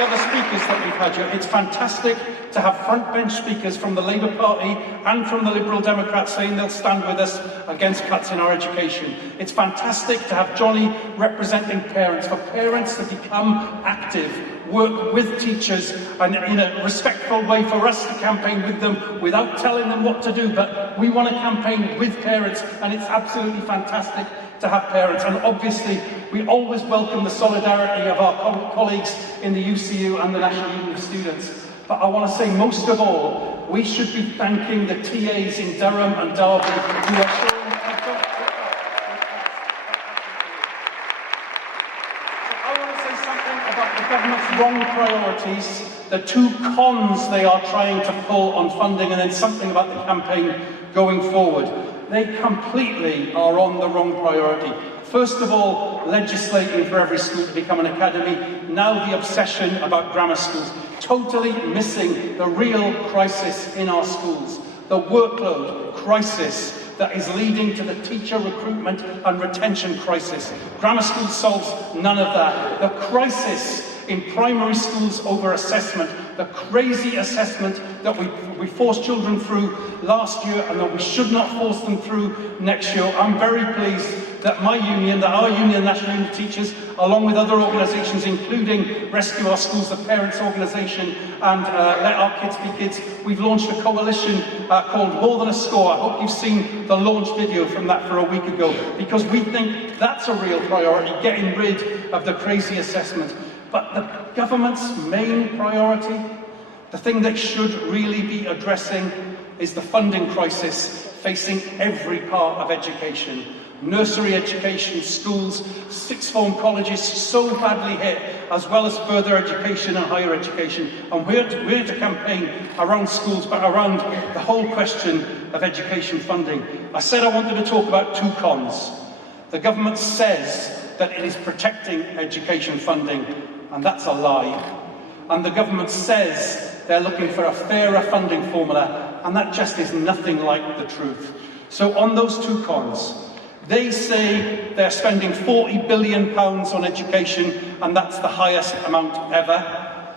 the other speakers that we've had here, it's fantastic to have frontbench speakers from the Labour Party and from the Liberal Democrats saying they'll stand with us against cuts in our education. It's fantastic to have Johnny representing parents, for parents to become active, work with teachers, and in a respectful way for us to campaign with them without telling them what to do. But we want to campaign with parents, and it's absolutely fantastic to have parents. And obviously, we always welcome the solidarity of our colleagues in the UCU and the National Union of Students. But I want to say, most of all, we should be thanking the TAs in Durham and Derby who are showing government's wrong priorities, the two cons they are trying to pull on funding, and then something about the campaign going forward. They completely are on the wrong priority. First of all, legislating for every school to become an academy. Now the obsession about grammar schools, totally missing the real crisis in our schools. The workload crisis that is leading to the teacher recruitment and retention crisis. Grammar school solves none of that. The crisis in primary schools over assessment, the crazy assessment that we forced children through last year and that we should not force them through next year. I'm very pleased that my union, that our union, the National Union of Teachers, along with other organisations, including Rescue Our Schools, the parents' organisation, and Let Our Kids Be Kids, we've launched a coalition called More Than a Score. I hope you've seen the launch video from that for a week ago, because we think that's a real priority, getting rid of the crazy assessment. But the government's main priority, the thing that should really be addressing, is the funding crisis facing every part of education. Nursery education, schools, sixth form colleges, so badly hit, as well as further education and higher education. And we're to campaign around schools, but around the whole question of education funding. I said I wanted to talk about two cons. The government says that it is protecting education funding, and that's a lie. And the government says they're looking for a fairer funding formula, and that just is nothing like the truth. So on those two cons, they say they're spending £40 billion on education, and that's the highest amount ever.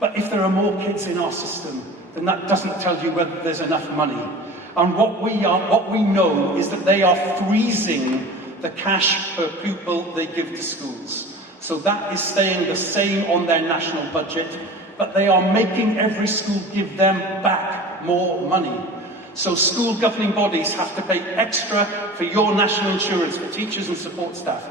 But if there are more kids in our system, then that doesn't tell you whether there's enough money. And what we know is that they are freezing the cash per pupil they give to schools. So that is staying the same on their national budget, but they are making every school give them back more money. So school governing bodies have to pay extra for your national insurance for teachers and support staff.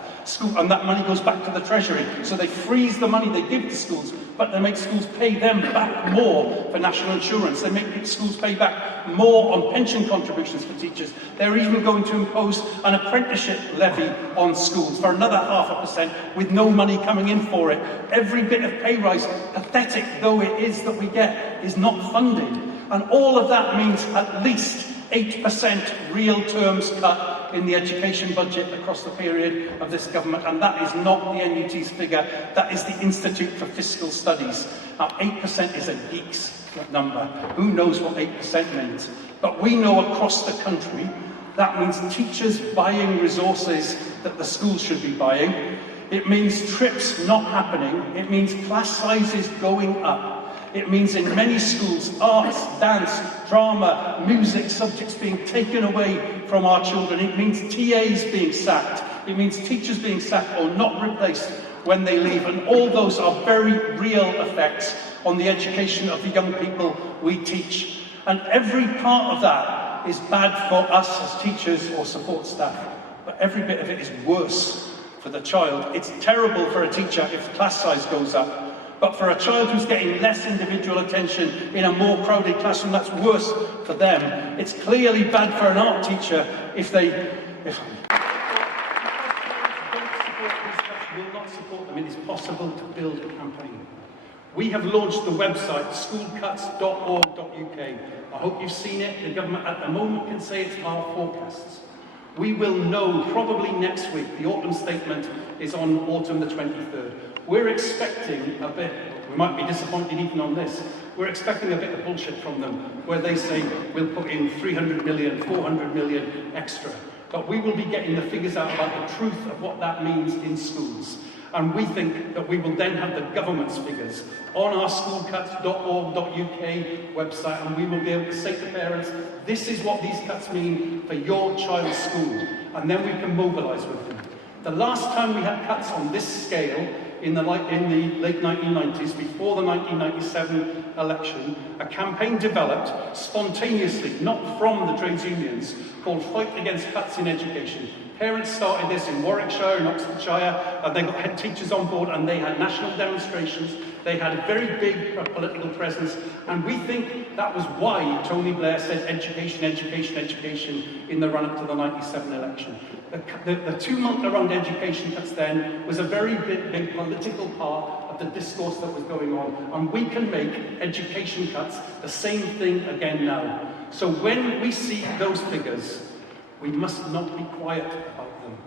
And that money goes back to the Treasury. So they freeze the money they give to schools, but they make schools pay them back more for national insurance. They make schools pay back more on pension contributions for teachers. They're even going to impose an apprenticeship levy on schools for another 0.5% with no money coming in for it. Every bit of pay rise, pathetic though it is that we get, is not funded. And all of that means at least 8% real terms cut in the education budget across the period of this government, and that is not the NUT's figure, that is the Institute for Fiscal Studies. Now 8% is a geek's number. Who knows what 8% means? But we know across the country that means teachers buying resources that the schools should be buying. It means trips not happening. It means class sizes going up. It means in many schools, arts, dance, drama, music subjects being taken away from our children. It means TAs being sacked. It means teachers being sacked or not replaced when they leave. And all those are very real effects on the education of the young people we teach. And every part of that is bad for us as teachers or support staff. But every bit of it is worse for the child. It's terrible for a teacher if class size goes up. But for a child who's getting less individual attention in a more crowded classroom, that's worse for them. It's clearly bad for an art teacher if they will not support them. It is possible to build a campaign. We have launched the website schoolcuts.org.uk. I hope you've seen it. The government at the moment can say it's our forecasts. We will know probably next week. The autumn statement is on autumn the 23rd. We're expecting a bit, we might be disappointed even on this, we're expecting a bit of bullshit from them, where they say we'll put in 300 million, 400 million extra. But we will be getting the figures out about the truth of what that means in schools. And we think that we will then have the government's figures on our schoolcuts.org.uk website, and we will be able to say to parents, this is what these cuts mean for your child's school, and then we can mobilise with them. The last time we had cuts on this scale in the late 1990s, before the 1997 election, a campaign developed spontaneously, not from the trades unions, called Fight Against Cuts in Education. Parents started this in Warwickshire and Oxfordshire, and they got head teachers on board, and they had national demonstrations. They had a very big political presence, and we think that was why Tony Blair said education, education, education in the run-up to the 97 election. The tumult around education cuts then was a very big political part of the discourse that was going on, and we can make education cuts the same thing again now. So when we see those figures, we must not be quiet about them.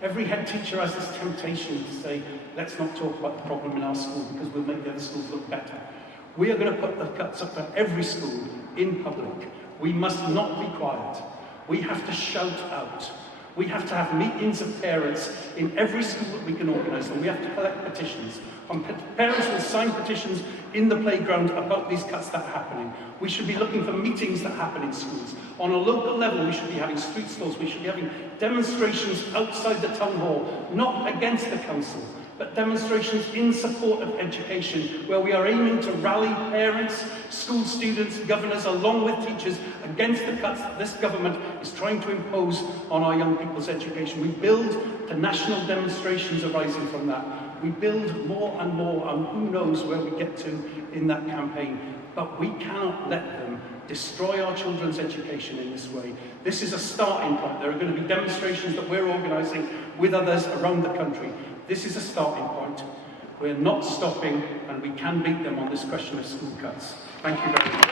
Every head teacher has this temptation to say, let's not talk about the problem in our school because we'll make the other schools look better. We are going to put the cuts up for every school in public. We must not be quiet. We have to shout out. We have to have meetings of parents in every school that we can organise, and we have to collect petitions. And parents will sign petitions in the playground about these cuts that are happening. We should be looking for meetings that happen in schools. On a local level, we should be having street stalls, we should be having demonstrations outside the town hall, not against the council, but demonstrations in support of education, where we are aiming to rally parents, school students, governors, along with teachers, against the cuts that this government is trying to impose on our young people's education. We build to national demonstrations arising from that. We build more and more, and who knows where we get to in that campaign. But we cannot let them destroy our children's education in this way. This is a starting point. There are going to be demonstrations that we're organising with others around the country. This is a starting point. We're not stopping, and we can beat them on this question of school cuts. Thank you very much.